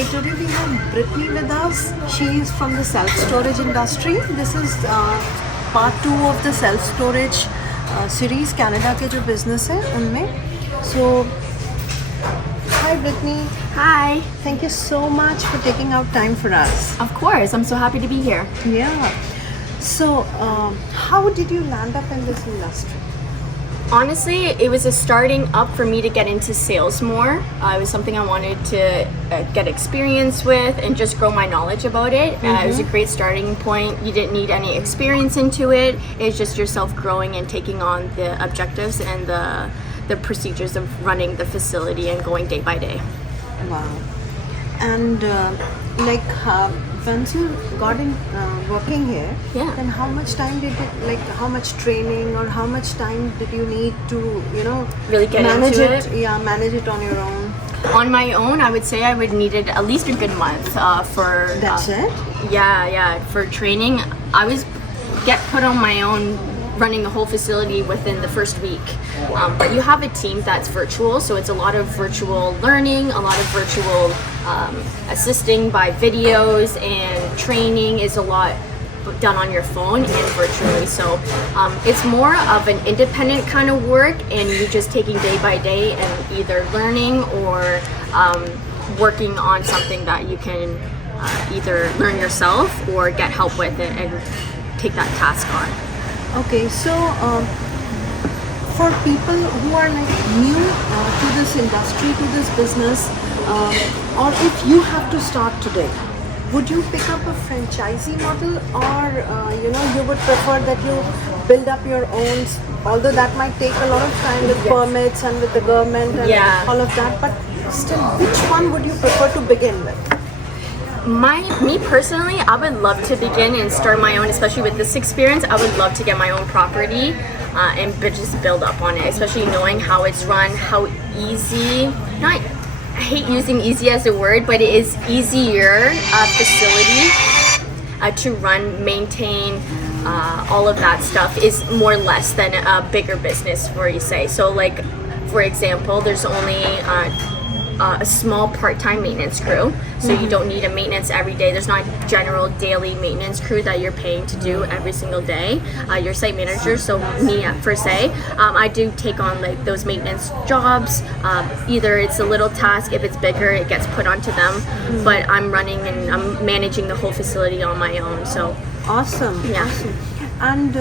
Okay, today we have Brittany with us. She is from the self-storage industry. This is part 2 of the self-storage series. Canada के जो business है उनमें. So, hi Brittany. Hi. Thank you so much for taking out time for us. Of course, I'm so happy to be here. Yeah. So, how did you land up in this industry? Honestly, it was a starting up for me to get into sales more. It was something I wanted to get experience with and just grow my knowledge about it. It was a great starting point. You didn't need any experience into it. It's just yourself growing and taking on the objectives and the procedures of running the facility and going day by day. Wow. And once you got in working here, Yeah. then how much time did it, like how much training or how much time did you need to, Really get manage into it? Yeah, manage it on your own. On my own, I would say I would needed at least a good month for. That's it? Yeah. For training, I was get put on my own running the whole facility within the first week. But you have a team that's virtual, so it's a lot of virtual learning, a lot of virtual assisting by videos, and training is a lot done on your phone and virtually. So it's more of an independent kind of work, and you just taking day by day and either learning or working on something that you can either learn yourself or get help with it and take that task on. Okay, so for people who are like new to this industry, to this business, or if you have to start today, would you pick up a franchisee model, or you would prefer that you build up your own, although that might take a lot of time with permits and with the government and all of that, but still, which one would you prefer to begin with? Me personally, I would love to begin and start my own, especially with this experience. I would love to get my own property and just build up on it, especially knowing how it's run, how easy, I hate using easy as a word, but it is easier facility to run, maintain, all of that stuff is more or less than a bigger business, for you say. So like, for example, there's only a small part-time maintenance crew, so you don't need a maintenance every day. There's not general daily maintenance crew that you're paying to do every single day. Your site manager, so me per se, I do take on like those maintenance jobs. Either it's a little task, if it's bigger it gets put onto them, but I'm running and I'm managing the whole facility on my own. So Awesome. Yeah. Awesome. And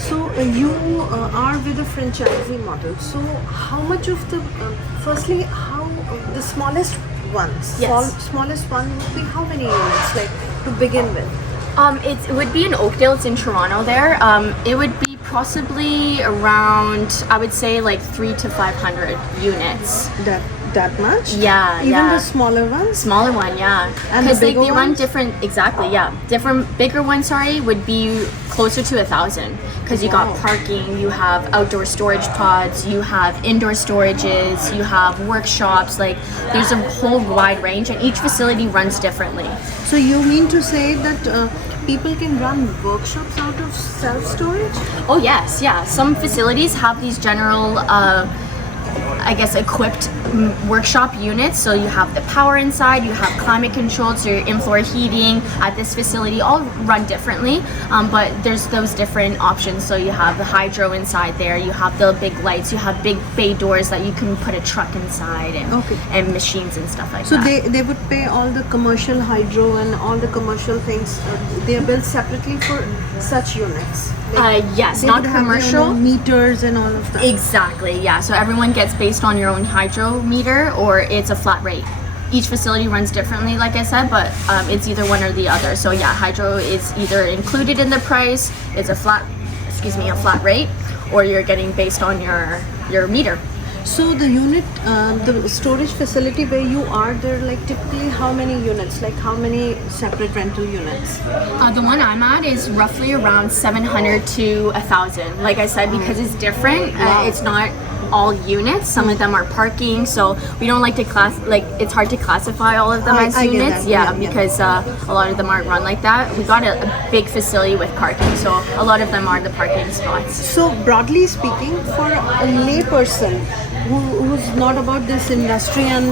so you are with a franchisee model. So how much of the firstly, how the smallest ones? Yes. Smallest one would be how many units, like to begin with? It would be in Oakdale. It's in Toronto there. It would be possibly around, I would say, like 300 to 500 units. That much? Yeah, Even yeah. the smaller ones? Smaller one, yeah. And the Because bigger they run ones? different, exactly, yeah. Different, bigger ones, would be closer to 1,000. Because you got Wow. parking, you have outdoor storage pods, you have indoor storages, you have workshops. Like, there's a whole wide range, and each facility runs differently. So you mean to say that people can run workshops out of self-storage? Oh yes, yeah. Some facilities have these general, equipped workshop units. So you have the power inside, you have climate controlled, so your in-floor heating at this facility all run differently. But there's those different options. So you have the hydro inside there, you have the big lights, you have big bay doors that you can put a truck inside and machines and stuff like So that. they would pay all the commercial hydro and all the commercial things. They are built separately for such units. Yes, They not would have their commercial. own meters and all of that. Exactly, yeah. So everyone gets based on your own hydro meter, or it's a flat rate. Each facility runs differently, like I said, but it's either one or the other. So yeah, hydro is either included in the price, it's a flat rate, or you're getting based on your meter. So the unit, the storage facility where you are, there like typically how many units? Like how many separate rental units? The one I'm at is roughly around 700 to 1,000. Like I said, because it's different, it's not all units. Some of them are parking, so we don't like to it's hard to classify all of them as I get units. that. Yeah, Yeah. because a lot of them aren't run like that. We got a big facility with parking, so a lot of them are the parking spots. So broadly speaking, for a lay person who who's not about this industry and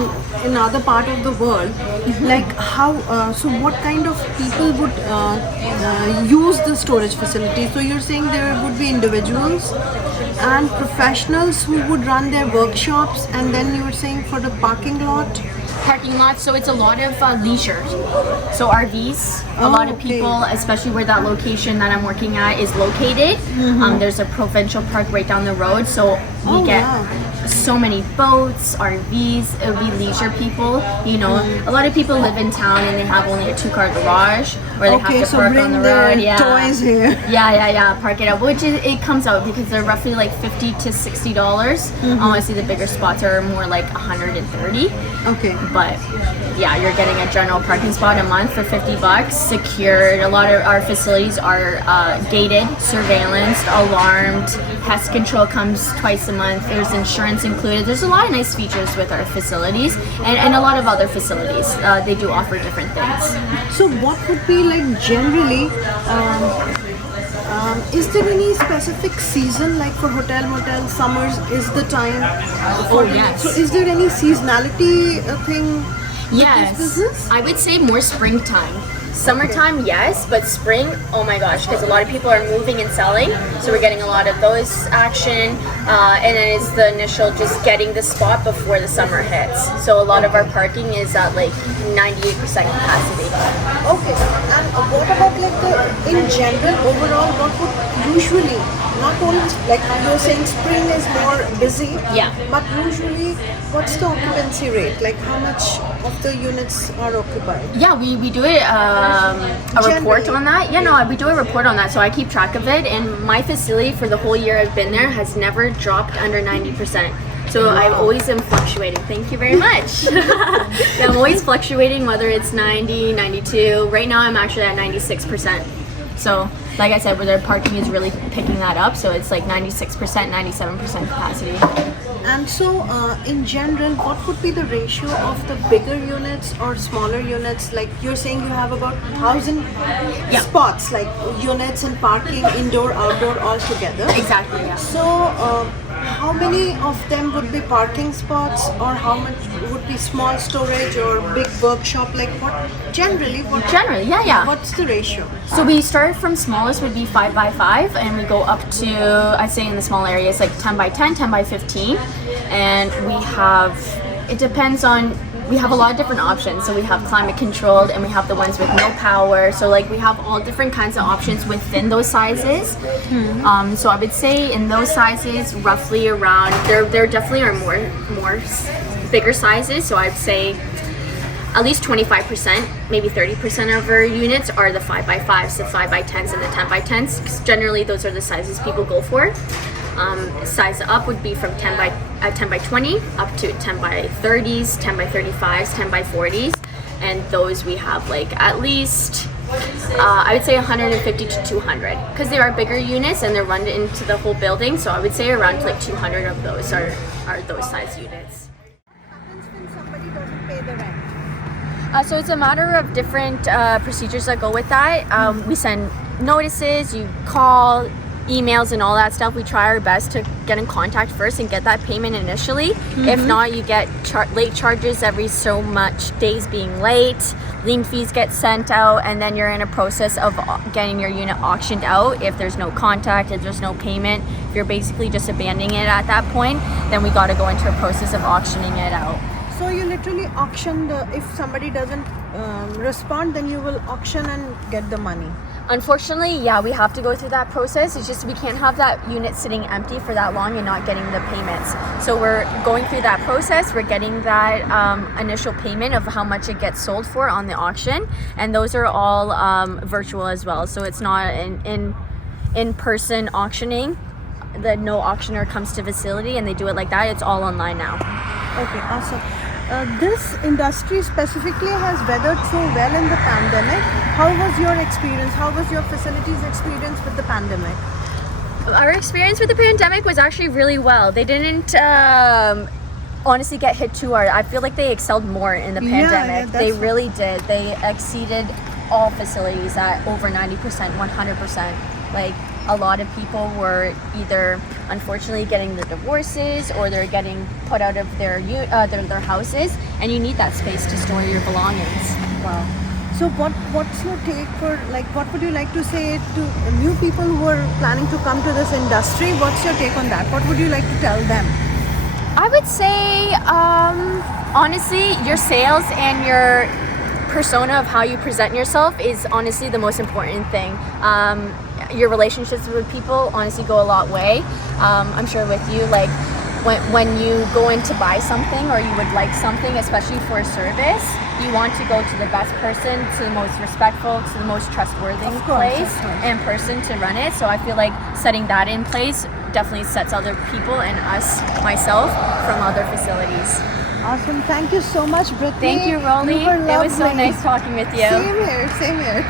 in other part of the world, like how, so what kind of people would use the storage facility? So you're saying there would be individuals and professionals who would run their workshops, and then you were saying for the parking lot? Parking lots, so it's a lot of leisure, so RVs. A lot of people, especially where that location that I'm working at is located, there's a provincial park right down the road, so we get so many boats, RVs. It would be leisure people, you know. A lot of people live in town and they have only a 2-car garage, or they have to park on the road. Toys here. Park it up, which it comes out because they're roughly like $50 to $60. Honestly, the bigger spots are more like $130. Okay. But yeah, you're getting a general parking spot a month for $50, secured. A lot of our facilities are gated, surveillanced, alarmed. Pest control comes twice a month. There's insurance included. There's a lot of nice features with our facilities, and a lot of other facilities. They do offer different things. So what would be like generally, is there any specific season, like for hotel, motel, summers is the time? Yes. So is there any seasonality thing? Yes, I would say more springtime. Summertime, yes, but spring, oh my gosh, because a lot of people are moving and selling, so we're getting a lot of those action, and then it's the initial just getting the spot before the summer hits. So a lot of our parking is at like 98% capacity. Okay, and what about like in general, overall, what would usually, not only like you're saying spring is more busy, but usually what's the occupancy rate? Like how much of the units are occupied? Yeah, we do it, a report on that. Yeah, no, we do a report on that, so I keep track of it, and my facility for the whole year I've been there has never dropped under 90%. So I always am fluctuating. Thank you very much. Yeah, I'm always fluctuating, whether it's 90, 92. Right now I'm actually at 96%. So like I said, where their parking is really picking that up, so it's like 96%, 97% capacity. And so, in general, what would be the ratio of the bigger units or smaller units? Like you're saying, you have about 1,000 spots, like units and parking, indoor, outdoor, all together. Exactly. Yeah. So, how many of them would be parking spots, or how much would be small storage or big workshop? Like what generally? What's the ratio? So we start from smallest would be 5 by 5, and we go up to, I'd say in the small areas like 10 by 10, 10 by 15, and we have, it depends on, we have a lot of different options. So we have climate controlled, and we have the ones with no power. So like we have all different kinds of options within those sizes. So I would say in those sizes, roughly around, there definitely are more bigger sizes. So I'd say at least 25%, maybe 30% of our units are the 5 by 5s, the 5 by 10s, and the 10 by 10s. Because generally those are the sizes people go for. Size up would be from 10 by 20 up to 10 by 30s, 10 by 35s, 10 by 40s, and those we have like at least I would say 150 to 200, because they are bigger units and they're run into the whole building. So I would say around like 200 of those are those size units. What happens when somebody doesn't pay the rent? So it's a matter of different procedures that go with that. We send notices, you call, emails and all that stuff. We try our best to get in contact first and get that payment initially. If not, you get late charges every so much days being late. Lien fees get sent out, and then you're in a process of getting your unit auctioned out. If there's no contact, if there's no payment, if you're basically just abandoning it at that point, then we got to go into a process of auctioning it out. So you literally auction if somebody doesn't respond, then you will auction and get the money. Unfortunately, yeah, we have to go through that process. It's just we can't have that unit sitting empty for that long and not getting the payments. So we're going through that process. We're getting that initial payment of how much it gets sold for on the auction, and those are all virtual as well. So it's not an in-person auctioning. No auctioneer comes to facility and they do it like that. It's all online now. Okay, awesome. This industry specifically has weathered so well in the pandemic. How was your experience? How was your facility's experience with the pandemic? Our experience with the pandemic was actually really well. They didn't honestly get hit too hard. I feel like they excelled more in the pandemic. They really did. They exceeded all facilities at over 90%, 100%. Like a lot of people were either unfortunately getting their divorces or they're getting put out of their houses, and you need that space to store your belongings. Wow. So what's your take for, like, what would you like to say to new people who are planning to come to this industry? What's your take on that? What would you like to tell them? I would say, honestly, your sales and your persona of how you present yourself is honestly the most important thing. Your relationships with people honestly go a lot way. I'm sure with you, like when you go in to buy something or you would like something, especially for a service, you want to go to the best person, to the most respectful, to the most trustworthy place and person to run it. So I feel like setting that in place definitely sets other people and myself from other facilities. Awesome. Thank you so much, Brittany. Thank you, Rolly. It was so nice talking with you. Same here.